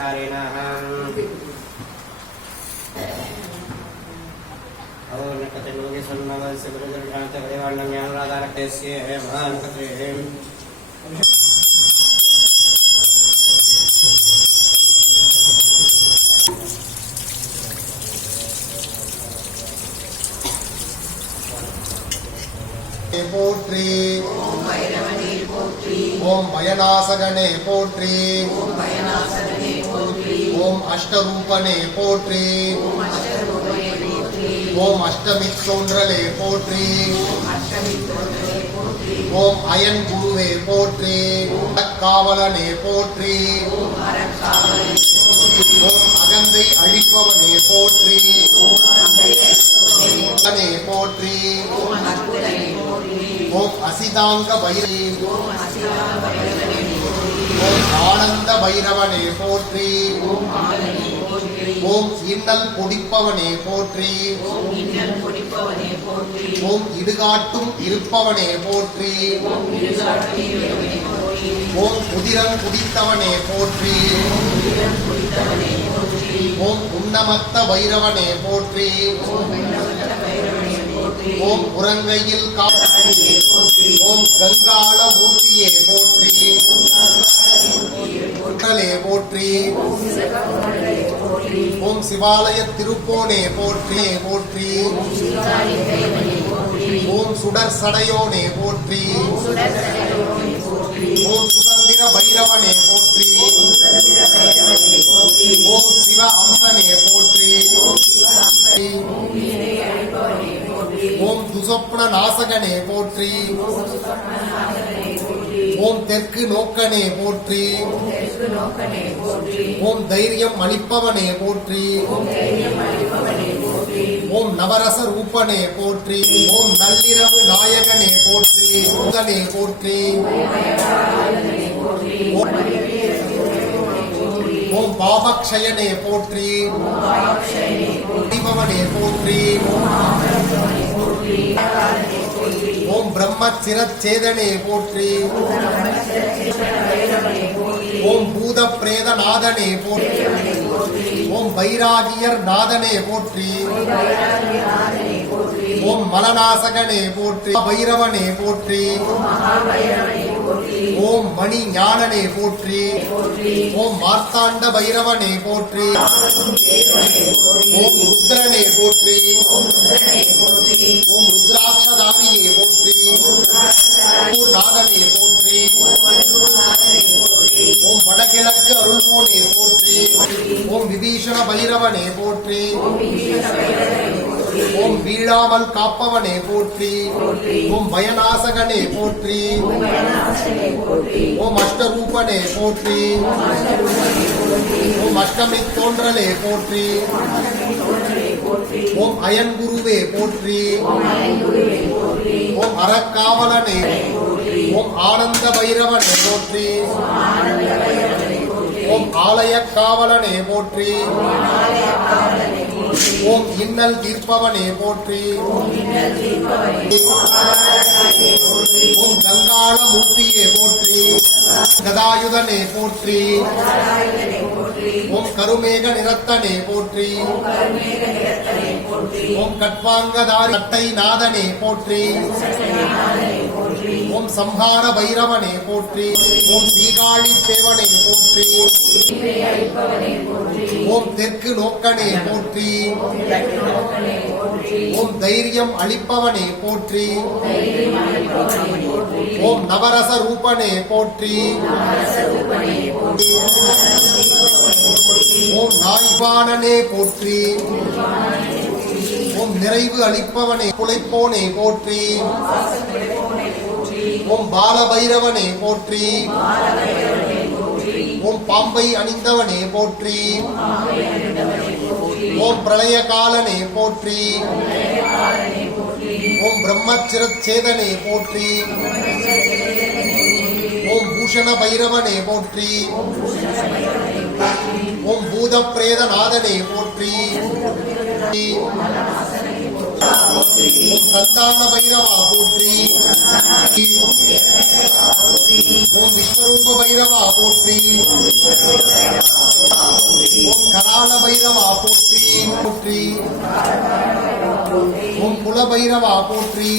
सर्वधारिणः और्णकतिर्लोके सन्नवस्य गुरुदर्शनतकदेवाण्णं ज्ञानराधारकस्य महानकत्रे போற்றி ஓம் பயநாசகனே போற்றி ஓம் அஷ்டரூபனே போற்றி ஓம் அஷ்டமித்தோன்றலே போற்றி ஓம் அயன் குருவே போற்றி காவலனே போற்றி ஓம் அகந்தை அழிப்பவனே போற்றி போற்றி ஓம் அசிதாங்க பைரவனே ஓம் ஆனந்த பைரவனே போற்றி ஓம் இன்னல் பொடிப்பவனே போற்றி ஓம் இடுகாட்டும் இருப்பவனே போற்றி ஓம் உதிரம் குடித்தவனே போற்றி ஓம் உன்னமத்த பைரவனே போற்றி ஓம் உறங்கையில் ஓம் கங்காள மூர்த்தியே போற்றி போற்றி ஓம் சிவாலய திருப்போனே போற்றி போற்றி ஓம் சுடர் சடையோனே போற்றி ஓம் சுதந்திர பைரவனே போற்றி ஓம் சிவ அம்சனே போற்றி ஓம் துசொப்ன நாசகனே போற்றி ஓம் தெற்கு நோக்கனே போற்றி ஓம் தைரியம் அளிப்பவனே போற்றி ஓம் நவரச ரூபனே போற்றி ஓம் நள்ளிரவு நாயகனே போற்றி போற்றி ஓம் பாபக்ஷயனே போற்றி போற்றி ஓம் பிரம்ம சிரச்சேதனே போற்றி ஓம் பூத பிரேத நாதனே போற்றி ஓம் பைராகியர் நாதனே போற்றி ஓம் மலநாசகனே போற்றி பைரவனே போற்றி ஓம் மணி ஞானனே போற்றி ஓம் மார்த்தாண்ட பைரவனே போற்றி ஓம் ருத்ரனே போற்றி ஓம் ருத்ராட்சதாரியே போற்றி நாதனே போற்றி ஓம் வடகிழக்கு அருள்மோனே போற்றி ஓம் விபீஷண பைரவனே போற்றி ஓம் வீழாமல் காப்பவனே போற்றி ஓம் பயநாசகனே போற்றி ஓம் அஷ்டரூபனே போற்றி ஓம் அஷ்டமி தோன்றலே போற்றி ஓம் அயன் குருவே போற்றி ஓம் அறக்காவலனே ஓம் ஆனந்த பைரவனே போற்றி ஓம் ஆலய காவலனே போற்றி ஓம் இன்னல் தீர்ப்பவனே போற்றி ஓம் கங்காள மூர்த்தியே போற்றி கதாயுதனே போற்றி ஓம் கருமேக நிறத்தனே போற்றி ஓம் கட்வாங்கதாரி கட்டை நாதனே போற்றி ஓம் சம்ஹார பைரவனே போற்றி ஓம் சீகாழி தேவனே போற்றி ஓம் தெற்கு நோக்கனே போற்றி ஓம் தைரியம் அளிப்பவனே போற்றி ஓம் நவரச ரூபனே போற்றி ஓம் நாய்வானனே போற்றி ஓம் நிறைவு அளிப்பவனே குலைப்போனே போற்றி ஓம் பாலபைரவனே போற்றி ஓம் பாம்பை அணிந்தவனே போற்றி ஓம் பிரளய காலனே போற்றி ஓம் பிரம்மச்சிரச்சேதனே போற்றி ஓம் பூஷண பைரவனே போற்றி ஓம் பூத பிரேத நாதனே போற்றி ஓம் சந்தான பைரவா போற்றி. ஓம் விஸ்வரூப பைரவா போற்றி. ஓம் கராள பைரவா போற்றி போற்றி. ஓம் குல பைரவா போற்றி.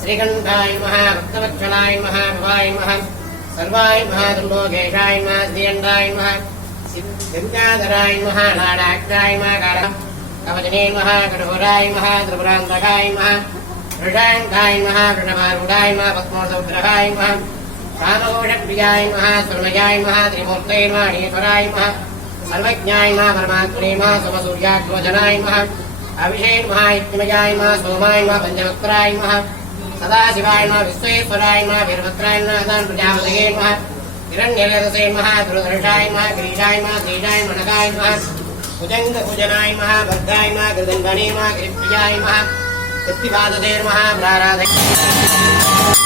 श्रीकंठाय महा भक्तवत्सलाय महा भवाय महा सर्वाय महा दुर्लोकेशाय महा श्रीयंडाय महा सिद्धाधराय महा नाडाक्षाय महा कारः कवचने महा कठोराय महा त्रिपुरान्तकाय महा वृषाङ्काय महा वृषभारूढाय महा पद्मोदग्रहाय महा कामघोषप्रियाय महा स्वर्णयाय महा त्रिमूर्तये महा ईश्वराय महा सर्वज्ञाय नमः परमात्मने नमः सोमसूर्यात्मजनाय नमः अभिषेक नमः इत्तिमयाय नमः सोमाय नमः पंचवक्त्राय नमः सदाशिवाय नमः विश्वेश्वराय नमः वीरभद्राय नमः अदान प्रजापतये नमः हिरण्यरसे नमः दुर्धर्षाय नमः गिरीशाय नमः श्रीजाय मनकाय नमः भुजङ्गपूजनाय नमः भद्राय नमः कृदन्वने नमः गिरिप्रियाय नमः कृत्तिपादते नमः प्राराधय